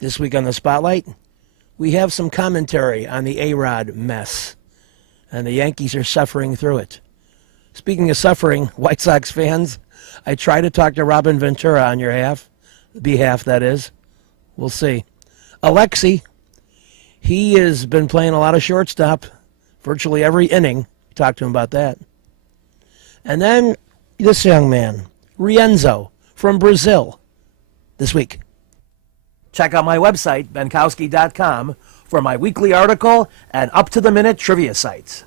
This week on the Spotlight, we have some commentary on the A-Rod mess, and the Yankees are suffering through it. Speaking of suffering, White Sox fans, I try to talk to Robin Ventura on your behalf, that is. We'll see. Alexi, he has been playing a lot of shortstop, virtually every inning. Talk to him about that. And then this young man, Rienzo, from Brazil, this week. Check out my website, benkowski.com, for my weekly article and up-to-the-minute trivia sites.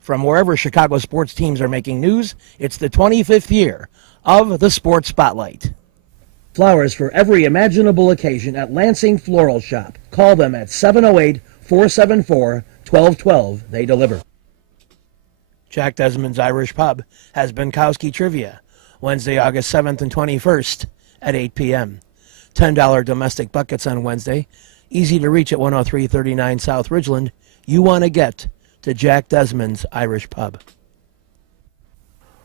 From wherever Chicago sports teams are making news, it's the 25th year of the Sports Spotlight. Flowers for every imaginable occasion at Lansing Floral Shop. Call them at 708-474-1212. They deliver. Jack Desmond's Irish Pub has Benkowski Trivia, Wednesday, August 7th and 21st at 8 p.m. $10 domestic buckets on Wednesday. Easy to reach at 10339 South Ridgeland. You want to get to Jack Desmond's Irish Pub.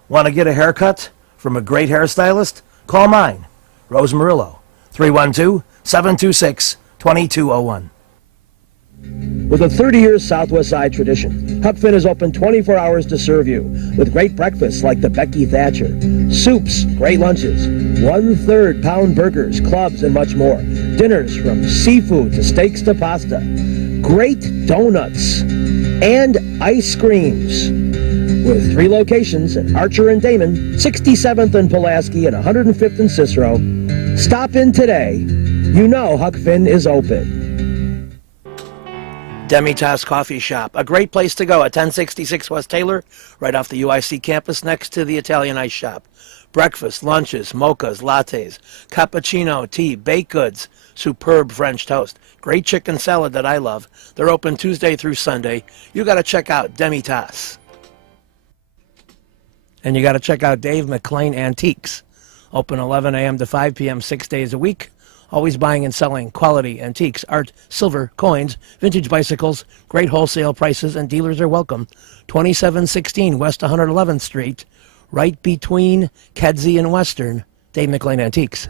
Want to get a haircut from a great hairstylist? Call mine, Rose Murillo, 312-726-2201. With a 30-year Southwest Side tradition, Huck Finn is open 24 hours to serve you with great breakfasts like the Becky Thatcher, soups, great lunches, 1/3 pound burgers, clubs, and much more. Dinners from seafood to steaks to pasta, great donuts, and ice creams. With 3 locations at Archer and Damon, 67th and Pulaski, and 105th and Cicero. Stop in today. You know Huck Finn is open. Demitas Coffee Shop, a great place to go at 1066 West Taylor, right off the UIC campus next to the Italian Ice Shop. Breakfast, lunches, mochas, lattes, cappuccino, tea, baked goods, superb French toast, great chicken salad that I love. They're open Tuesday through Sunday. You got to check out Demitas. And you got to check out Dave McLean Antiques. Open 11 a.m. to 5 p.m. 6 days a week. Always buying and selling quality antiques, art, silver, coins, vintage bicycles, great wholesale prices, and dealers are welcome. 2716 West 111th Street, right between Kedzie and Western. Dave McLean Antiques.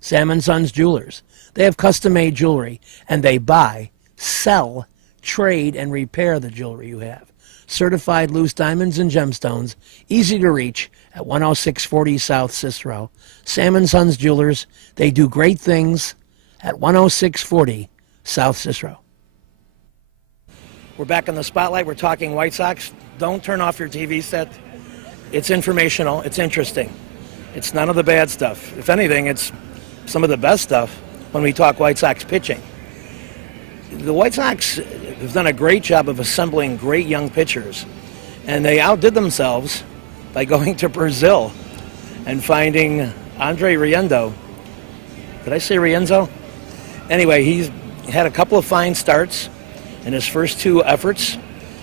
Sam & Sons Jewelers. They have custom-made jewelry, and they buy, sell, trade, and repair the jewelry you have. Certified loose diamonds and gemstones, easy to reach at 10640 South Cicero. Sam & Sons Jewelers, they do great things at 10640 South Cicero. We're back in the Spotlight. We're talking White Sox. Don't turn off your TV set. It's informational. It's interesting. It's none of the bad stuff. If anything, it's some of the best stuff when we talk White Sox pitching. The White Sox have done a great job of assembling great young pitchers, and they outdid themselves by going to Brazil and finding Andre Rienzo. Did I say Rienzo? Anyway, he's had a couple of fine starts in his first 2 efforts.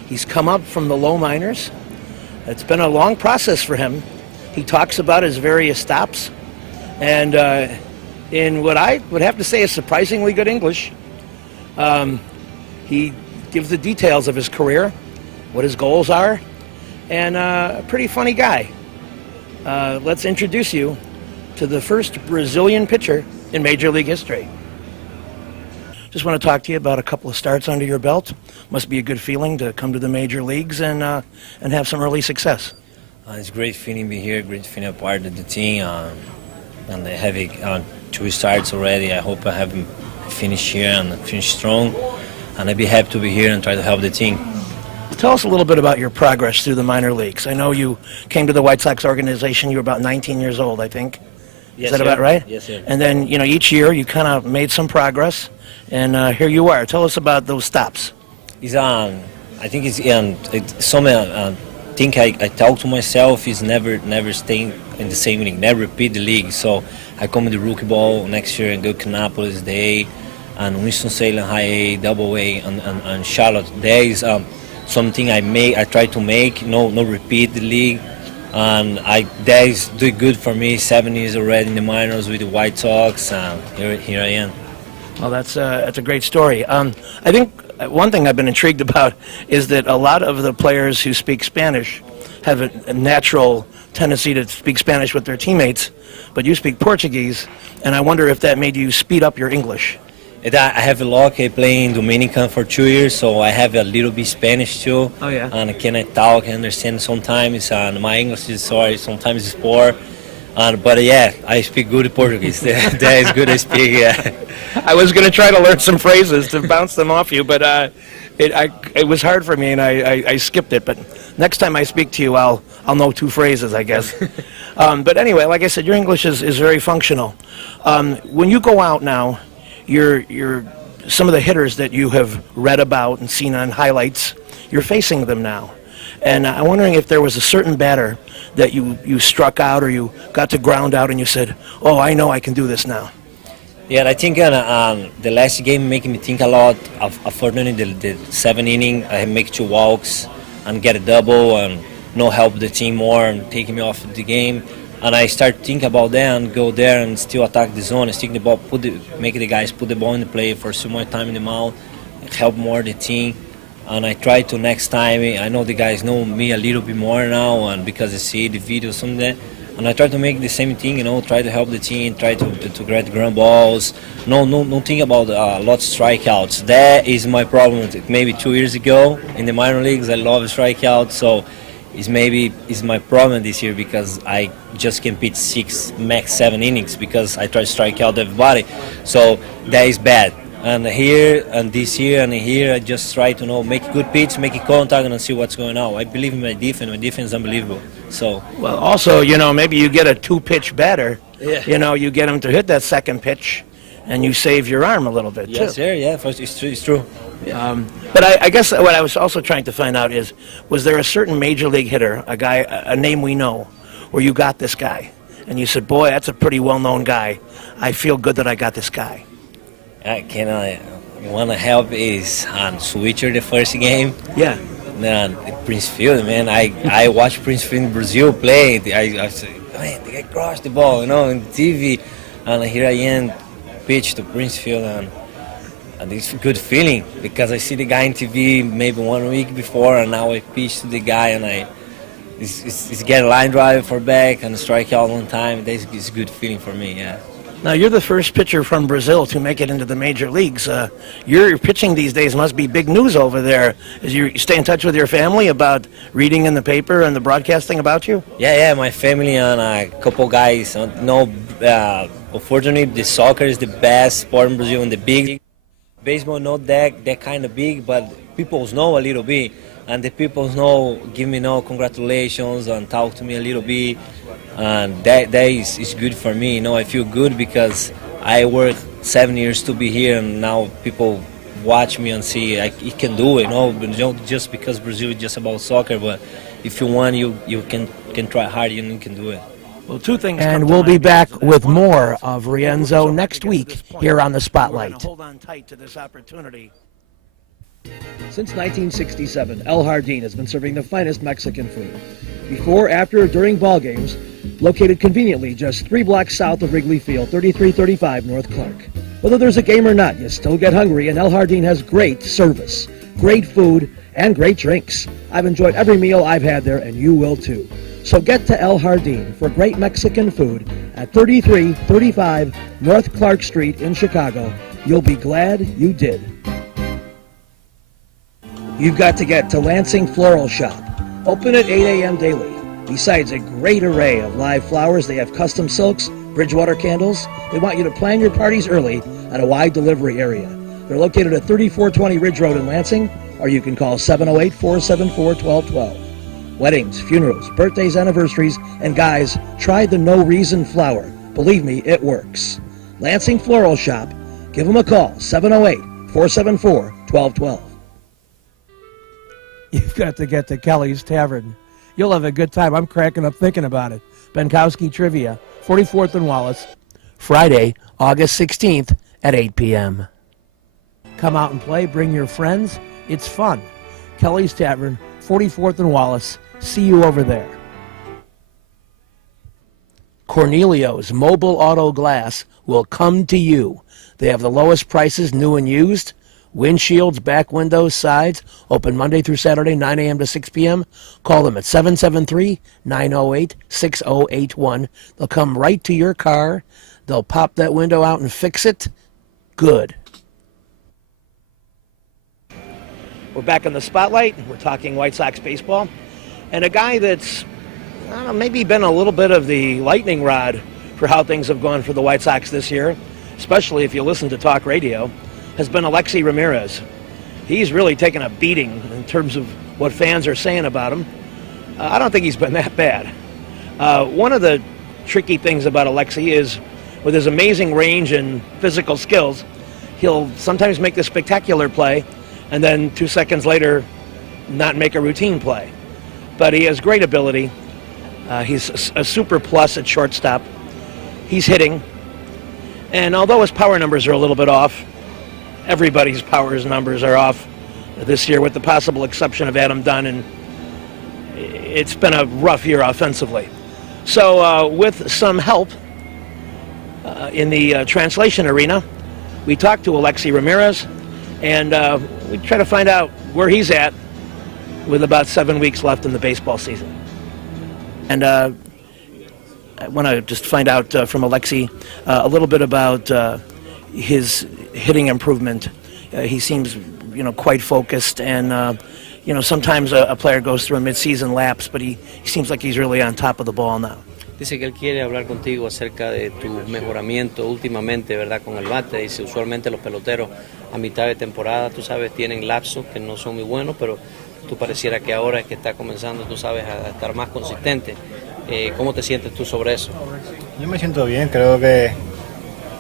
He's come up from the low minors. It's been a long process for him. He talks about his various stops, and in what I would have to say is surprisingly good English, he gives the details of his career, what his goals are, and a pretty funny guy. Let's introduce you to the first Brazilian pitcher in Major League history. Just want to talk to you about a couple of starts under your belt. Must be a good feeling to come to the major leagues and have some early success. It's a great feeling to be here, great feeling a part of the team, and having 2 starts already. I hope I have finish here and finish strong, and I'd be happy to be here and try to help the team. Tell us a little bit about your progress through the minor leagues. I know you came to the White Sox organization, you were about 19 years old, I think. Yes, Is that sir. about right? Yes, sir. And then, each year you kind of made some progress, and here you are. Tell us about those stops. I think it's something I think I talk to myself is never staying in the same league, never repeat the league. So I come in the rookie ball next year and go to Canapolis Day and Winston-Salem High A, Double A, and Charlotte. There is something I try to make, no repeat the league, and that is doing good for me. 7 years already in the minors with the White Sox, and here I am. Well, that's a great story. I think one thing I've been intrigued about is that a lot of the players who speak Spanish have a natural tendency to speak Spanish with their teammates, but you speak Portuguese, and I wonder if that made you speed up your English. I have a luck. I play in Dominican for 2 years, so I have a little bit Spanish too. Oh, yeah. And can I talk, understand sometimes, and my English is sorry, sometimes it's poor. But yeah, I speak good Portuguese. That is good I speak, yeah. I was going to try to learn some phrases to bounce them off you, but it was hard for me, and I skipped it. But next time I speak to you, I'll know 2 phrases, I guess. But anyway, like I said, your English is very functional. When you go out now, you're some of the hitters that you have read about and seen on highlights, you're facing them now. And I'm wondering if there was a certain batter that you struck out or you got to ground out and you said, oh, I know I can do this now. Yeah, I think the last game making me think a lot. Unfortunately, the 7th inning, I make 2 walks and get a double and no help the team more and taking me off the game. And I start thinking about that and go there and still attack the zone, stick the ball, make the guys put the ball in the play for some more time in the mound, help more the team. And I try to next time, I know the guys know me a little bit more now, and because I see the videos, something that, and I try to make the same thing, try to help the team, try to get ground balls. No think about a lot of strikeouts. That is my problem. Maybe 2 years ago in the minor leagues, I love strikeouts, so it's my problem this year because I just can pitch 6, max 7 innings because I try to strike out everybody. So that is bad. And here and this year and here, I just try to make good pitch, make a contact, and see what's going on. I believe in my defense. My defense is unbelievable. So well, also, maybe you get a 2-pitch batter. Yeah. You get him to hit that second pitch, and you save your arm a little bit too. Yes, sir. Yeah, it's true. But I guess what I was also trying to find out is, was there a certain major league hitter, a guy, a name we know, where you got this guy, and you said, boy, that's a pretty well-known guy. I feel good that I got this guy. Want to help is Switcher the first game. Yeah. Man, Prince Field, man. I watched Prince Field in Brazil play. I said, man, the guy crushed the ball, on TV, and here I am, pitch to Prince Field, and it's a good feeling because I see the guy in TV maybe 1 week before, and now I pitch to the guy, and it's get a line drive for back and strike out one time. It's a good feeling for me, yeah. Now, you're the first pitcher from Brazil to make it into the major leagues. Your pitching these days must be big news over there. As you stay in touch with your family about reading in the paper and the broadcasting about you? Yeah, my family and a couple guys. Unfortunately, the soccer is the best sport in Brazil and the big. Baseball not that kind of big, but people know a little bit. And the people give me congratulations and talk to me a little bit. And that is good for me. I feel good because I worked 7 years to be here, and now people watch me and see I can do it. But just because Brazil is just about soccer, but if you want, you can try hard and you can do it. Well, 2 things. And we'll be back with more of Rienzo next week here on the Spotlight. Hold on tight to this opportunity. Since 1967, El Jardín has been serving the finest Mexican food. Before, after, or during ball games, located conveniently just 3 blocks south of Wrigley Field, 3335 North Clark. Whether there's a game or not, you still get hungry, and El Jardín has great service, great food, and great drinks. I've enjoyed every meal I've had there, and you will too. So get to El Jardín for great Mexican food at 3335 North Clark Street in Chicago. You'll be glad you did. You've got to get to Lansing Floral Shop. Open at 8 a.m. daily. Besides a great array of live flowers, they have custom silks, Bridgewater candles. They want you to plan your parties early at a wide delivery area. They're located at 3420 Ridge Road in Lansing, or you can call 708-474-1212. Weddings, funerals, birthdays, anniversaries, and guys, try the No Reason flower. Believe me, it works. Lansing Floral Shop. Give them a call, 708-474-1212. You've got to get to Kelly's Tavern. You'll have a good time. I'm cracking up thinking about it. Benkowski Trivia, 44th and Wallace, Friday, August 16th at 8 p.m. Come out and play. Bring your friends. It's fun. Kelly's Tavern, 44th and Wallace. See you over there. Cornelio's Mobile Auto Glass will come to you. They have the lowest prices, new and used. Windshields, back windows, sides, open Monday through Saturday, 9 a.m. to 6 p.m. Call them at 773-908-6081. They'll come right to your car. They'll pop that window out and fix it. Good. We're back in the spotlight. We're talking White Sox baseball. And a guy that's maybe been a little bit of the lightning rod for how things have gone for the White Sox this year, especially if you listen to talk radio, has been Alexei Ramirez. He's really taken a beating in terms of what fans are saying about him. I don't think he's been that bad. One of the tricky things about Alexei is with his amazing range and physical skills, he'll sometimes make the spectacular play and then 2 seconds later not make a routine play. But he has great ability. He's a super plus at shortstop. He's hitting. And although his power numbers are a little bit off, everybody's power numbers are off this year with the possible exception of Adam Dunn, and it's been a rough year offensively. So with some help in the translation arena, we talked to Alexei Ramirez, and we try to find out where he's at with about 7 weeks left in the baseball season. And I want to just find out from Alexei a little bit about his hitting improvement. He seems, quite focused, and sometimes a player goes through a mid-season lapse, but he seems like he's really on top of the ball now. Dice que él quiere hablar contigo acerca de tu mejoramiento últimamente, ¿verdad? Con el bate. Dice, usualmente los peloteros a mitad de temporada, tú sabes, tienen lapsos que no son muy buenos, pero tú pareciera que ahora es que está comenzando, tú sabes, a estar más consistente. ¿Cómo te sientes tú sobre eso? Yo me siento bien, creo que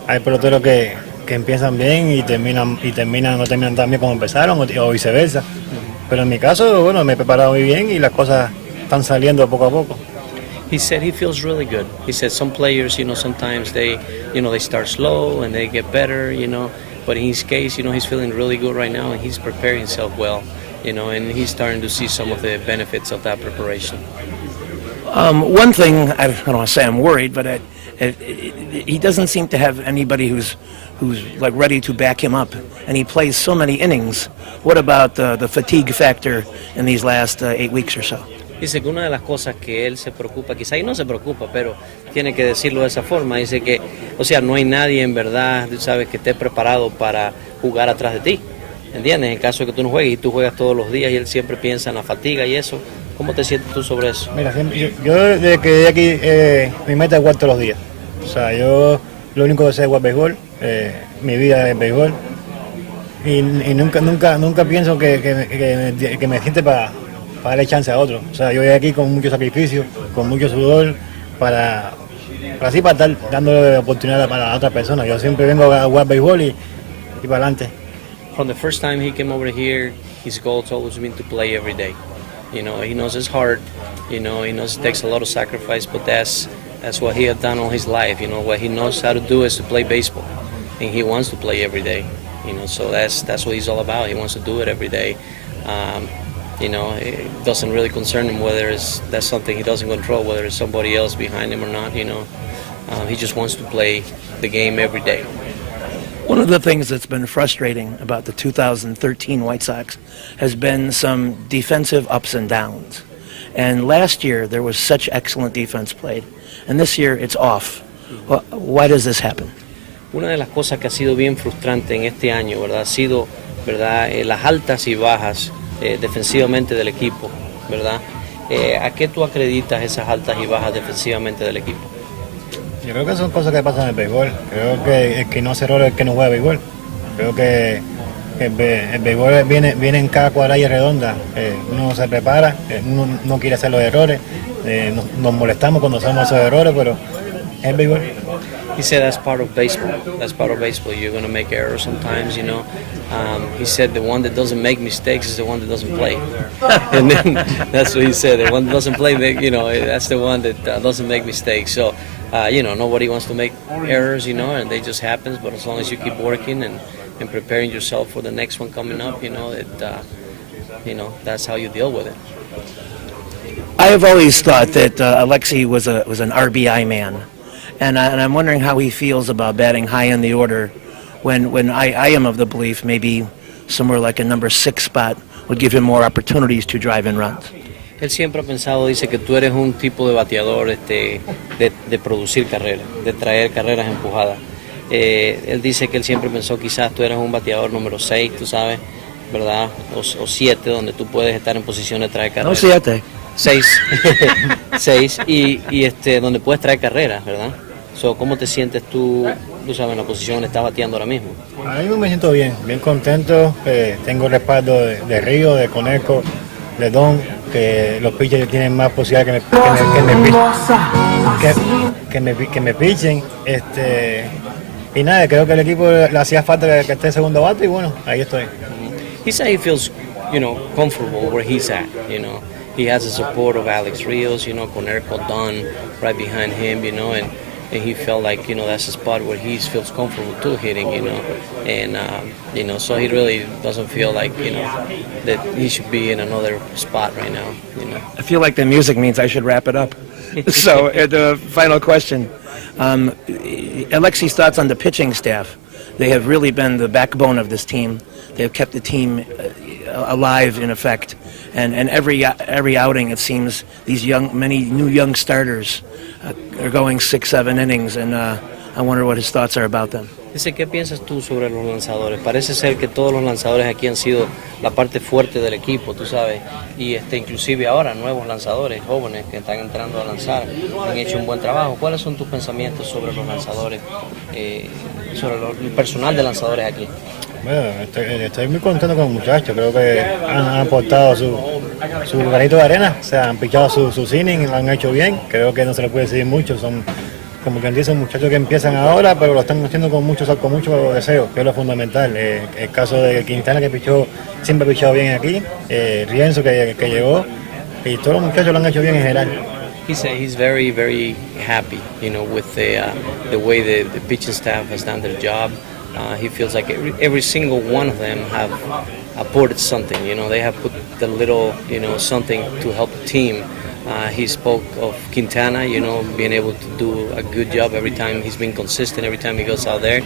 hay peloteros que empiezan bien y no terminan tan bien como empezaron o viceversa. Pero en mi caso, bueno, me he preparado muy bien y las cosas están saliendo poco a poco. He said he feels really good. He said some players, sometimes they start slow and they get better, but in his case, he's feeling really good right now and he's preparing himself well, and he's starting to see some of the benefits of that preparation. One thing, I don't want to say I'm worried, but he doesn't seem to have anybody who's like ready to back him up, and he plays so many innings. What about the fatigue factor in these last 8 weeks or so? Dice que una de las cosas que él se preocupa, quizá y no se preocupa, pero tiene que decirlo de esa forma, dice que, no hay nadie en verdad, tú sabes, que esté preparado para jugar atrás de ti, ¿entiendes? En caso de que tú no juegues y tú juegas todos los días y él siempre piensa en la fatiga y eso, ¿cómo te sientes tú sobre eso? Mira, yo desde que llegué aquí, mi meta es jugar todos los días. Yo lo único que sé es jugar béisbol, mi vida es béisbol, y nunca pienso que me siente para darle chance a otro. Yo llegué aquí con mucho sacrificio, con mucho sudor, para estar dándole oportunidad para otras personas. Yo siempre vengo a jugar béisbol y para adelante. From the first time he came over here, his goal's always been to play every day. He knows it's hard, he knows it takes a lot of sacrifice, but that's what he has done all his life. What he knows how to do is to play baseball, and he wants to play every day. So that's what he's all about. He wants to do it every day. It doesn't really concern him whether that's something he doesn't control, whether it's somebody else behind him or not. He just wants to play the game every day. One of the things that's been frustrating about the 2013 White Sox has been some defensive ups and downs. And last year there was such excellent defense played, and this year it's off. Why does this happen? Una de las cosas que ha sido bien frustrante en este año, ¿verdad? Ha sido, ¿verdad? Las altas y bajas defensivamente del equipo, ¿verdad? ¿A qué tú acreditas esas altas y bajas defensivamente del equipo? Yo creo que son cosas que pasan en el béisbol. Creo que el que no hace errores es el que no juega béisbol. Creo que el béisbol viene en cada cuadralla redonda. Uno se prepara, uno no quiere hacer los errores. Nos molestamos cuando hacemos esos errores, pero es el béisbol. He said that's part of baseball. That's part of baseball. You're going to make errors sometimes, He said the one that doesn't make mistakes is the one that doesn't play. And then that's what he said. The one that doesn't play, that's the one that doesn't make mistakes. So, nobody wants to make errors, and they just happen. But as long as you keep working and preparing yourself for the next one coming up, that's how you deal with it. I have always thought that Alexei was an RBI man. And I'm wondering how he feels about batting high in the order when I am of the belief maybe somewhere like a number 6 spot would give him more opportunities to drive in runs. Él siempre ha pensado, dice que tú eres un tipo de bateador de producir carreras, de traer carreras empujadas. Él dice que él siempre pensó quizás tú eres un bateador número 6, tú sabes, ¿verdad? O 7, donde tú puedes estar en posición de traer carreras. No 7. 6. 6 y donde puedes traer carreras, ¿verdad? So, ¿cómo te sientes tú sabes, en la posición donde estás bateando ahora mismo? Ahora mismo me siento bien contento. Tengo el respaldo de Río, de Conejo, de Don, que los pitchers tienen más posibilidad que me pitchen. Y nada, creo que el equipo le hacía falta que esté segundo bate y bueno, ahí estoy. He said he feels, comfortable where he's at, He has the support of Alex Rios, Conejo, Don right behind him, and he felt like, that's a spot where he feels comfortable too hitting, and, so he really doesn't feel like, that he should be in another spot right now, I feel like the music means I should wrap it up. So, the final question. Alexi's thoughts on the pitching staff. They have really been the backbone of this team. They have kept the team alive, in effect. And every outing, it seems, many new young starters are going 6-7 innings, and I wonder what his thoughts are about them. Dice, ¿qué piensas tú sobre los lanzadores? Parece ser que todos los lanzadores aquí han sido la parte fuerte del equipo, tú sabes, y inclusive ahora nuevos lanzadores jóvenes que están entrando a lanzar han hecho un buen trabajo. ¿Cuáles son tus pensamientos sobre los lanzadores, sobre el personal de lanzadores aquí? Bueno, estoy muy contento con los muchachos, creo que han aportado su granito de arena, o sea, han pichado sus innings, lo han hecho bien, creo que no se les puede decir mucho, son como quien dice muchachos que empiezan ahora, pero lo están haciendo con mucho deseo, que es lo fundamental. El caso de Quintana, que pichó, siempre ha pichado bien aquí, Rienzo que llegó, y todos los muchachos lo han hecho bien en general. He's very, very happy, with the way the pitching staff has done their job. He feels like every single one of them have apported something. They have put the little, something to help the team. He spoke of Quintana, being able to do a good job every time. He's been consistent every time he goes out there.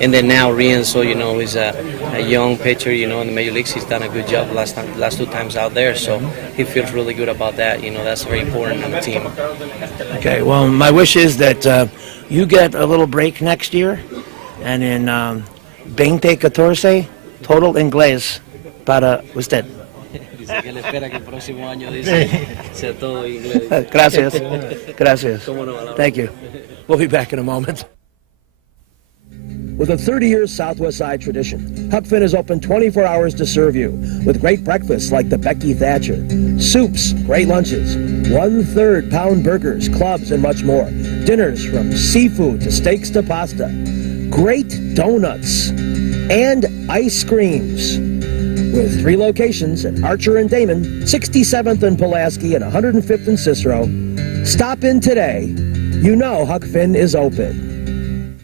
And then now Rienzo, he's a young pitcher, in the major leagues. He's done a good job last 2 times out there. So he feels really good about that. That's very important on the team. Okay, well, my wish is that you get a little break next year. And in 2014, total inglés para usted. Dice que él espera que el próximo año sea todo inglés. Gracias. Gracias. ¿Cómo no, Alabama? Thank you. We'll be back in a moment. With a 30-year Southwest Side tradition, Huck Finn is open 24 hours to serve you with great breakfasts like the Becky Thatcher, soups, great lunches, 1/3 pound burgers, clubs, and much more. Dinners from seafood to steaks to pasta, great donuts, and ice creams. With 3 locations at Archer and Damon, 67th and Pulaski, and 105th and Cicero. Stop in today. You know Huck Finn is open.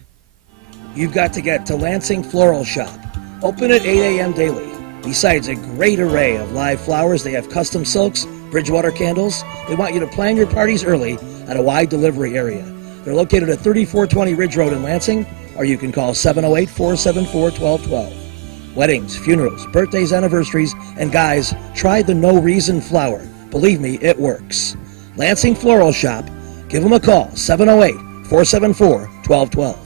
You've got to get to Lansing Floral Shop. Open at 8 a.m. daily. Besides a great array of live flowers, they have custom silks, Bridgewater candles. They want you to plan your parties early at a wide delivery area. They're located at 3420 Ridge Road in Lansing, or you can call 708-474-1212. Weddings, funerals, birthdays, anniversaries, and guys, try the No Reason flower. Believe me, it works. Lansing Floral Shop. Give them a call, 708-474-1212.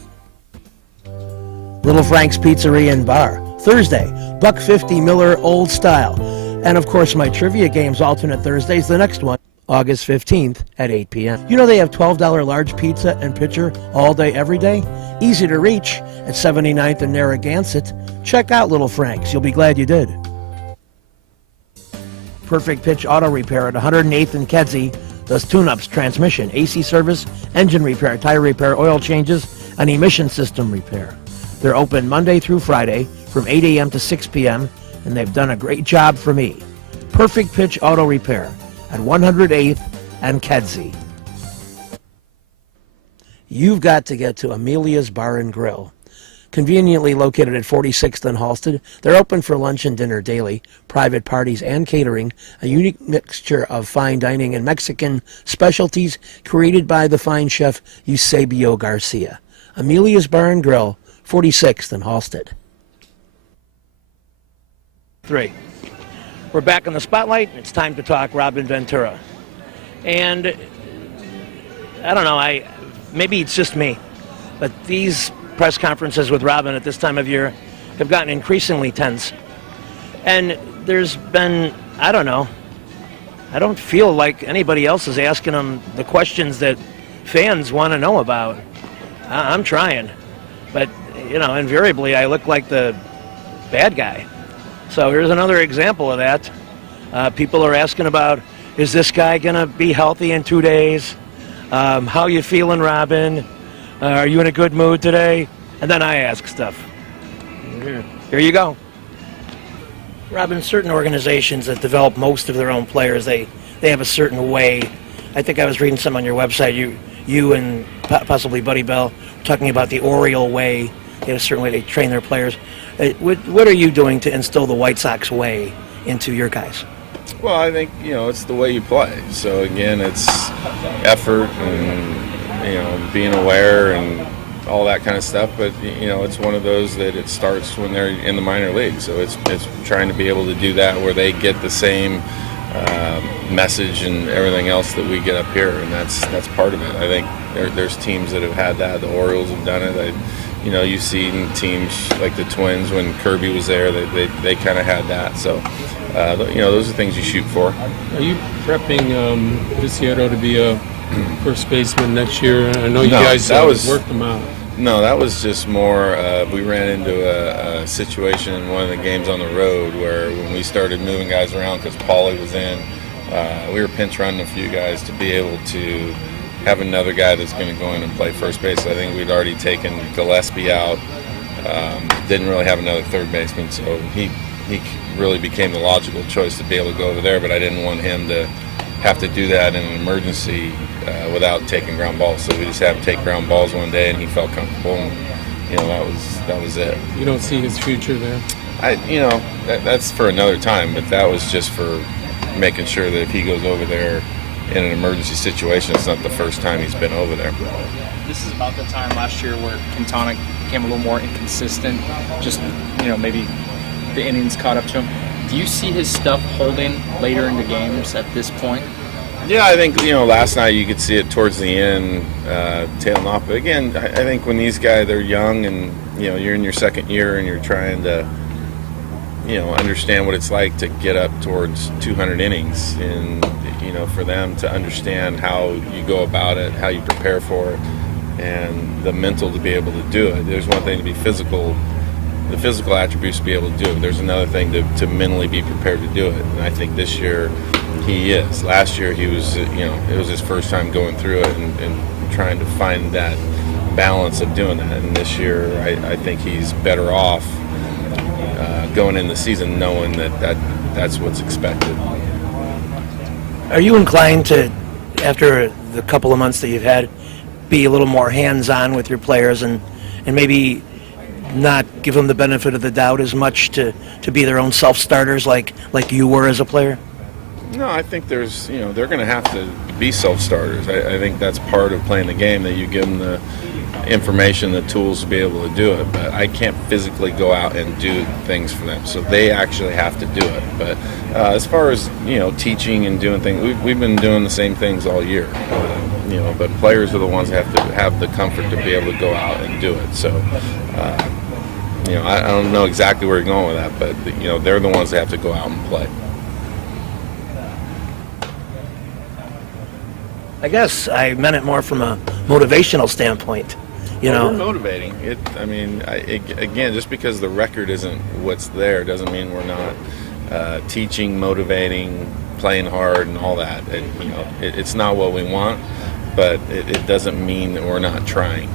Little Frank's Pizzeria and Bar. Thursday, $1.50 Miller Old Style. And of course, my trivia games alternate Thursdays. The next one, August 15th at 8 p.m. You know they have $12 large pizza and pitcher all day, every day? Easy to reach at 79th and Narragansett. Check out Little Frank's. You'll be glad you did. Perfect Pitch Auto Repair at 108th and Kedzie does tune-ups, transmission, AC service, engine repair, tire repair, oil changes, and emission system repair. They're open Monday through Friday from 8 a.m. to 6 p.m., and they've done a great job for me. Perfect Pitch Auto Repair at 108th and Kedzie. You've got to get to Amelia's Bar and Grill. Conveniently located at 46th and Halsted, they're open for lunch and dinner daily, private parties and catering, a unique mixture of fine dining and Mexican specialties created by the fine chef Eusebio Garcia. Amelia's Bar and Grill, 46th and Halsted. 3. We're back in the spotlight. It's time to talk Robin Ventura. And I don't know, maybe it's just me, but these press conferences with Robin at this time of year have gotten increasingly tense. And there's been, I don't know, I don't feel like anybody else is asking him the questions that fans want to know about. I'm trying, but invariably I look like the bad guy. So here's another example of that. People are asking about, is this guy going to be healthy in 2 days? How you feeling, Robin? Are you in a good mood today? And then I ask stuff. Here you go. Robin, certain organizations that develop most of their own players, they have a certain way. I think I was reading some on your website. You and possibly Buddy Bell talking about the Oriole way. They have a certain way they train their players. What are you doing to instill the White Sox way into your guys? Well, I think, it's the way you play. So, again, it's effort and, being aware and all that kind of stuff. But, it's one of those that it starts when they're in the minor league. So it's trying to be able to do that where they get the same message and everything else that we get up here. And that's part of it. I think there's teams that have had that. The Orioles have done it. You've seen teams like the Twins when Kirby was there, they kind of had that. So, those are things you shoot for. Are you prepping Viciero to be a first baseman next year? I know you guys worked them out. No, that was just more, we ran into a situation in one of the games on the road where when we started moving guys around because Paulie was in, we were pinch running a few guys to be able to have another guy that's going to go in and play first base. I think we'd already taken Gillespie out, didn't really have another third baseman, so he really became the logical choice to be able to go over there, but I didn't want him to have to do that in an emergency without taking ground balls. So we just had him take ground balls one day, and he felt comfortable, and that was it. You don't see his future there? That's for another time, but that was just for making sure that if he goes over there in an emergency situation, it's not the first time he's been over there. This is about the time last year where Quintana became a little more inconsistent. Just, maybe the innings caught up to him. Do you see his stuff holding later in the games at this point? Yeah, I think, last night you could see it towards the end, tailing off. But again, I think when these guys, they're young and, you're in your second year and you're trying to, understand what it's like to get up towards 200 innings and, for them to understand how you go about it, how you prepare for it, and the mental to be able to do it. There's one thing to be physical, the physical attributes to be able to do it. There's another thing to mentally be prepared to do it. And I think this year he is. Last year he was, it was his first time going through it and trying to find that balance of doing that. And this year I think he's better off going in the season knowing that's what's expected. Are you inclined to, after the couple of months that you've had, be a little more hands-on with your players and maybe not give them the benefit of the doubt as much to be their own self-starters like you were as a player? No, I think there's, they're going to have to be self-starters. I think that's part of playing the game, that you give them the information, the tools to be able to do it. But I can't physically go out and do things for them, so they actually have to do it. But as far as, teaching and doing things, we've been doing the same things all year. But players are the ones that have to have the comfort to be able to go out and do it. So, I don't know exactly where you're going with that, but, they're the ones that have to go out and play. I guess I meant it more from a motivational standpoint. We're motivating. Again, just because the record isn't what's there doesn't mean we're not teaching, motivating, playing hard, and all that. It's not what we want, but it doesn't mean that we're not trying.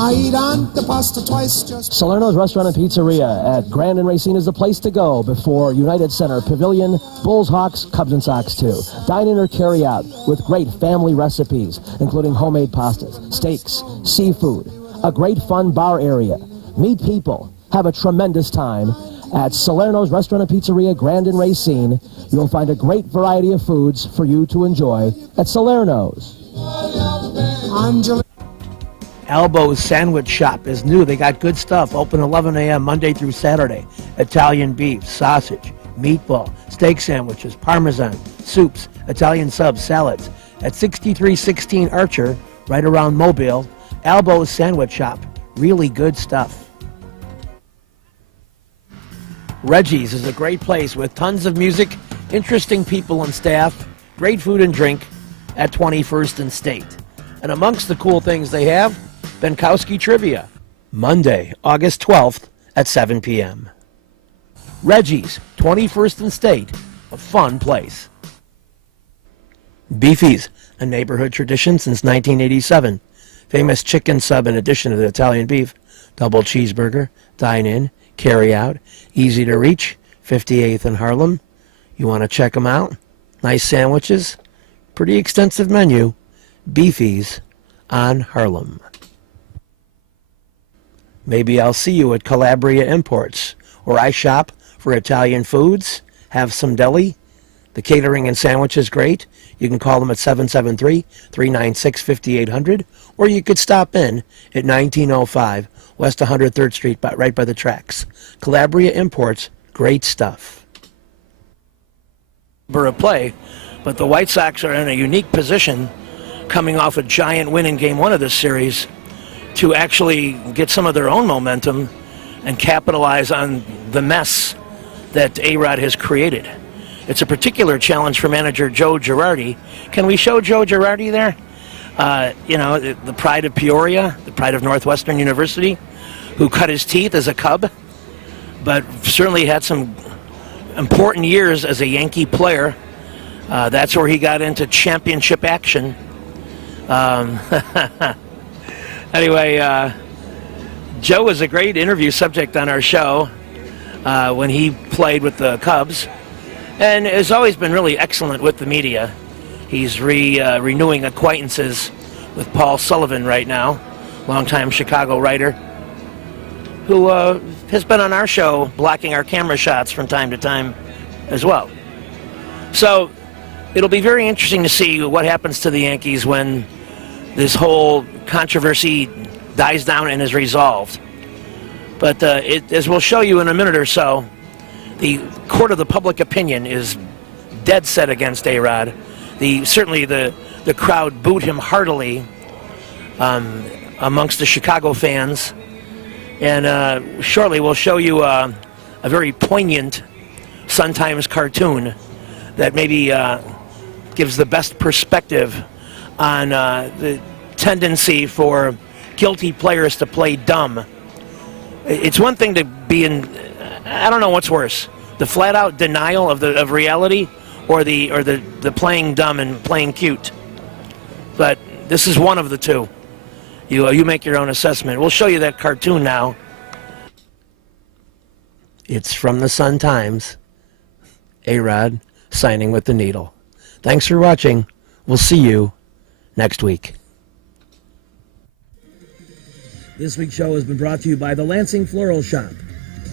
I eat on the pasta twice just... Salerno's Restaurant and Pizzeria at Grand and Racine is the place to go before United Center Pavilion, Bulls, Hawks, Cubs, and Sox too. Dine in or carry out with great family recipes, including homemade pastas, steaks, seafood, a great fun bar area. Meet people. Have a tremendous time. At Salerno's Restaurant and Pizzeria, Grand and Racine, you'll find a great variety of foods for you to enjoy at Salerno's. Albo's Sandwich Shop is new. They got good stuff. Open 11 a.m. Monday through Saturday. Italian beef, sausage, meatball, steak sandwiches, parmesan, soups, Italian subs, salads. At 6316 Archer, right around Mobile, Albo's Sandwich Shop. Really good stuff. Reggie's is a great place with tons of music, interesting people and staff, great food and drink at 21st and State. And amongst the cool things they have, Benkowski Trivia, Monday, August 12th at 7 p.m. Reggie's, 21st and State, a fun place. Beefy's, a neighborhood tradition since 1987. Famous chicken sub in addition to the Italian beef, double cheeseburger, dine-in, carry-out, easy to reach, 58th and Harlem. You want to check them out? Nice sandwiches, pretty extensive menu. Beefy's on Harlem. Maybe I'll see you at Calabria Imports, where I shop for Italian foods, have some deli. The catering and sandwich is great. You can call them at 773-396-5800, or you could stop in at 1905 West 103rd Street, right by the tracks. Calabria Imports, great stuff. For a play, but the White Sox are in a unique position coming off a giant win in Game 1 of this series to actually get some of their own momentum and capitalize on the mess that A-Rod has created. It's a particular challenge for manager Joe Girardi. Can we show Joe Girardi there? The pride of Peoria, the pride of Northwestern University, who cut his teeth as a Cub, but certainly had some important years as a Yankee player. That's where he got into championship action. Anyway, Joe was a great interview subject on our show when he played with the Cubs, and has always been really excellent with the media. He's renewing acquaintances with Paul Sullivan right now, longtime Chicago writer, who has been on our show blocking our camera shots from time to time as well. So it'll be very interesting to see what happens to the Yankees when this whole controversy dies down and is resolved. But as we'll show you in a minute or so, the court of the public opinion is dead set against A-Rod. Certainly the crowd booed him heartily amongst the Chicago fans. And shortly we'll show you a very poignant Sun-Times cartoon that maybe gives the best perspective on the tendency for guilty players to play dumb. It's one thing to be in, I don't know what's worse, the flat-out denial of reality, or the playing dumb and playing cute. But this is one of the two. You make your own assessment. We'll show you that cartoon now. It's from the Sun-Times. A-Rod signing with the needle. Thanks for watching. We'll see you next week. This week's show has been brought to you by the Lansing Floral Shop.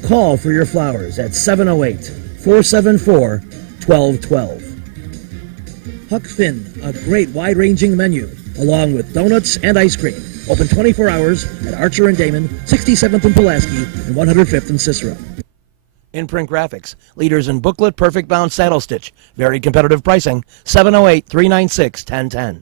Call for your flowers at 708-474-1212. Huck Finn, a great wide-ranging menu, along with donuts and ice cream. Open 24 hours at Archer and Damon, 67th and Pulaski, and 105th and Cicero. Imprint Graphics, leaders in booklet, perfect bound saddle stitch. Very competitive pricing, 708-396-1010.